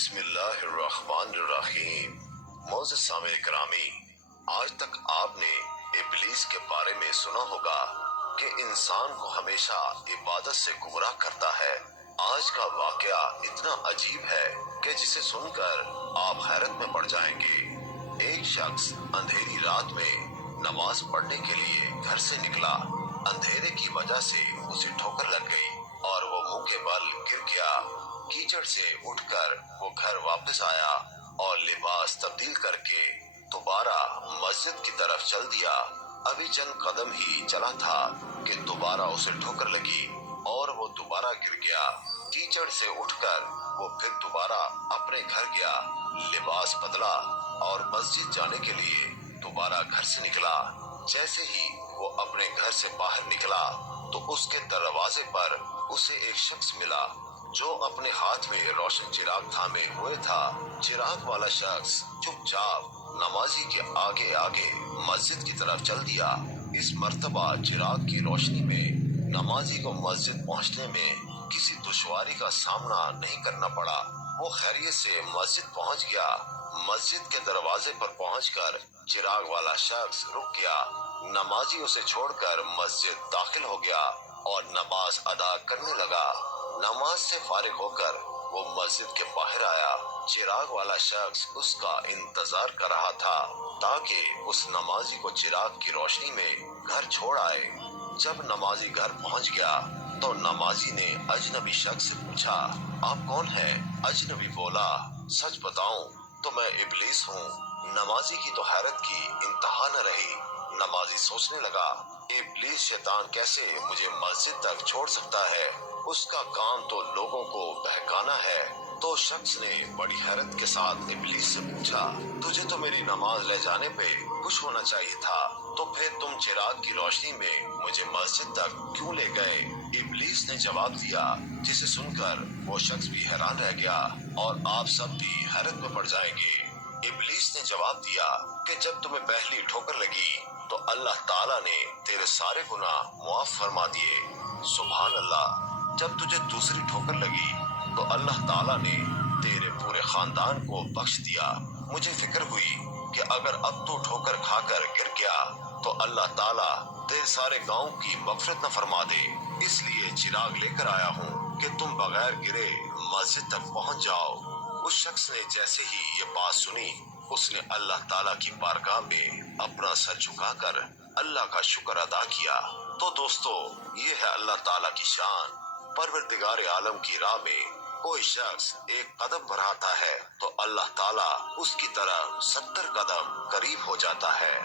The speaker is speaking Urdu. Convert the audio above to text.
بسم اللہ الرحمن الرحیم۔ معزز سامعین گرامی، آج تک آپ نے ابلیس کے بارے میں سنا ہوگا کہ انسان کو ہمیشہ عبادت سے گمراہ کرتا ہے۔ آج کا واقعہ اتنا عجیب ہے کہ جسے سن کر آپ حیرت میں پڑ جائیں گے۔ ایک شخص اندھیری رات میں نماز پڑھنے کے لیے گھر سے نکلا۔ اندھیرے کی وجہ سے اسے ٹھوکر لگ گئی اور وہ منہ کے بل گر گیا۔ کیچڑ سے اٹھ کر وہ گھر واپس آیا اور لباس تبدیل کر کے دوبارہ مسجد کی طرف چل دیا۔ ابھی چند قدم ہی چلا تھا کہ دوبارہ اسے ٹھوکر لگی اور وہ دوبارہ گر گیا۔ کیچڑ سے اٹھ کر وہ پھر دوبارہ اپنے گھر گیا، لباس بدلا اور مسجد جانے کے لیے دوبارہ گھر سے نکلا۔ جیسے ہی وہ اپنے گھر سے باہر نکلا تو اس کے دروازے پر اسے ایک شخص ملا جو اپنے ہاتھ میں روشن چراغ تھامے ہوئے تھا۔ چراغ والا شخص چپ چاپ نمازی کے آگے آگے مسجد کی طرف چل دیا۔ اس مرتبہ چراغ کی روشنی میں نمازی کو مسجد پہنچنے میں کسی دشواری کا سامنا نہیں کرنا پڑا۔ وہ خیریت سے مسجد پہنچ گیا۔ مسجد کے دروازے پر پہنچ کر چراغ والا شخص رک گیا۔ نمازی اسے چھوڑ کر مسجد داخل ہو گیا اور نماز ادا کرنے لگا۔ نماز سے فارغ ہو کر وہ مسجد کے باہر آیا۔ چراغ والا شخص اس کا انتظار کر رہا تھا تاکہ اس نمازی کو چراغ کی روشنی میں گھر چھوڑ آئے۔ جب نمازی گھر پہنچ گیا تو نمازی نے اجنبی شخص سے پوچھا، آپ کون ہیں؟ اجنبی بولا، سچ بتاؤں تو میں ابلیس ہوں۔ نمازی کی تو حیرت کی انتہا نہ رہی۔ نمازی سوچنے لگا، ابلیس شیطان کیسے مجھے مسجد تک چھوڑ سکتا ہے؟ اس کا کام تو لوگوں کو بہکانا ہے۔ تو شخص نے بڑی حیرت کے ساتھ ابلیس سے پوچھا، تجھے تو میری نماز لے جانے پہ خوش ہونا چاہیے تھا، تو پھر تم چراغ کی روشنی میں مجھے مسجد تک کیوں لے گئے؟ ابلیس نے جواب دیا، جسے سن کر وہ شخص بھی حیران رہ گیا اور آپ سب بھی حیرت میں پڑ جائیں گے۔ ابلیس نے جواب دیا کہ جب تمہیں پہلی ٹھوکر لگی تو اللہ تعالیٰ نے تیرے سارے گناہ معاف فرما دیے۔ سبحان اللہ۔ جب تجھے دوسری ٹھوکر لگی تو اللہ تعالیٰ نے تیرے پورے خاندان کو بخش دیا۔ مجھے فکر ہوئی کہ اگر اب تو ٹھوکر کھا کر گر گیا تو اللہ تعالیٰ تیرے سارے گاؤں کی مغفرت نہ فرما دے، اس لیے چراغ لے کر آیا ہوں کہ تم بغیر گرے مسجد تک پہنچ جاؤ۔ اس شخص نے جیسے ہی یہ بات سنی، اس نے اللہ تعالیٰ کی بارگاہ میں اپنا سر جھکا کر اللہ کا شکر ادا کیا۔ تو دوستو، یہ ہے اللہ تعالیٰ کی شان۔ پروردگار عالم کی راہ میں کوئی شخص ایک قدم بڑھاتا ہے تو اللہ تعالیٰ اس کی طرف 70 قدم قریب ہو جاتا ہے۔